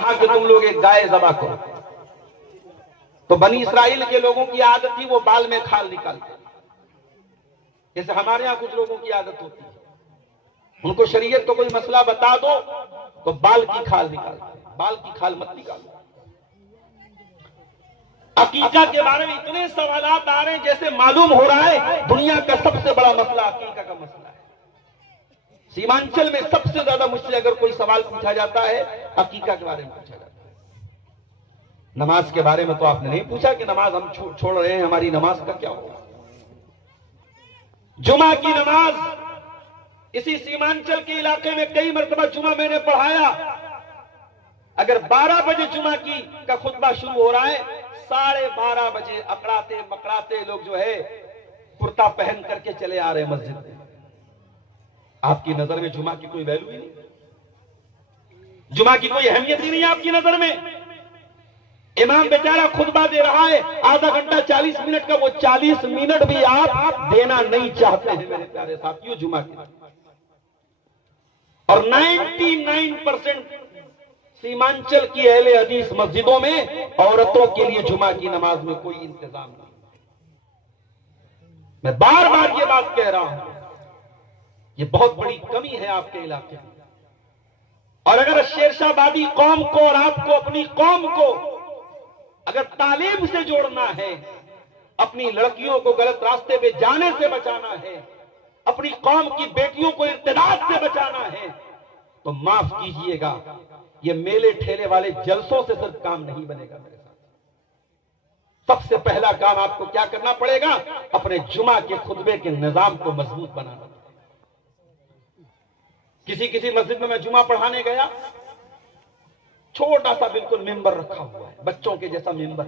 कहा कि तुम लोग एक गाय ज़बह करो। तो बनी इसराइल के लोगों की आदत थी वो बाल में खाल निकालते, जैसे हमारे यहां कुछ लोगों की आदत होती है, उनको शरीयत को कोई मसला बता दो तो बाल की खाल निकालते, बाल की खाल मत निकालो। अकीका के बारे में इतने सवालात आ रहे हैं जैसे मालूम हो रहा है दुनिया का सबसे बड़ा मसला अकीका का मसला है। सीमांचल में सबसे ज्यादा मुझसे अगर कोई सवाल पूछा जाता है अकीका के बारे में पूछा जाता है। नमाज के बारे में तो आपने नहीं पूछा कि नमाज हम छोड़ रहे हैं, हमारी नमाज का क्या होगा। जुमा की नमाज इसी सीमांचल के इलाके में कई मरतबा जुमा मैंने पढ़ाया। अगर 12 बजे जुमा की का खुतबा शुरू हो रहा है, 12:30 बजे अकड़ाते मकड़ाते लोग जो है कुर्ता पहन करके चले आ रहे हैं मस्जिद में। आपकी नजर में जुमा की कोई वैल्यू ही नहीं, जुमा की कोई अहमियत ही नहीं आपकी नजर में। इमाम बेचारा खुतबा दे रहा है आधा घंटा 40 मिनट का, वो 40 मिनट भी आप देना नहीं चाहते हैं मेरे प्यारे साथियों जुमा के। और 99% सीमांचल की अहले हदीस मस्जिदों में औरतों के लिए जुमा की नमाज में कोई इंतजाम नहीं। मैं बार बार ये बात कह रहा हूं, ये बहुत बड़ी कमी है आपके इलाके में। और अगर शेरशाहबादी कौम को और आपको अपनी कौम को अगर तालीम से जोड़ना है, अपनी लड़कियों को गलत रास्ते पे जाने से बचाना है, अपनी कौम की बेटियों को इर्तिदाद से बचाना है, तो माफ कीजिएगा ये मेले ठेले वाले जलसों से सिर्फ काम नहीं बनेगा मेरे साथ। सबसे पहला काम आपको क्या करना पड़ेगा, अपने जुमा के खुतबे के निजाम को मजबूत बनाना। किसी मस्जिद में मैं जुमा पढ़ाने गया, छोटा सा बिल्कुल मेंबर रखा हुआ है, बच्चों के जैसा मेंबर,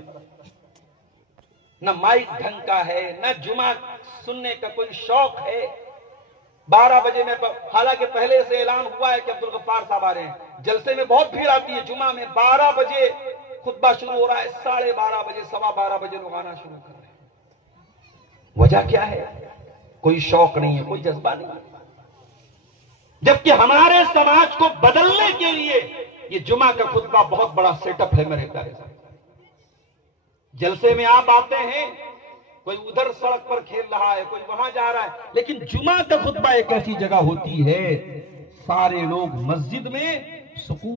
न माइक ढंग का है, न जुमा सुनने का कोई शौक है। 12 बजे में, हालांकि पहले से ऐलान हुआ है कि अब्दुल गफ्फार साहब आ रहे हैं, जलसे में बहुत भीड़ आती है जुमा में। 12 बजे खुतबा शुरू हो रहा है, 12:30 बजे 12:15 बजे लोग आना शुरू कर रहे हैं। वजह क्या है? कोई शौक नहीं है, कोई जज्बा नहीं है। जबकि हमारे समाज को बदलने के लिए ये जुमा का खुतबा बहुत बड़ा सेटअप है मेरे प्यारे साहब। जलसे में आप आते हैं, कोई उधर सड़क पर खेल रहा है, कोई वहां जा रहा है, लेकिन जुमा का खुतबा एक ऐसी जगह होती है सारे लोग मस्जिद में सुकून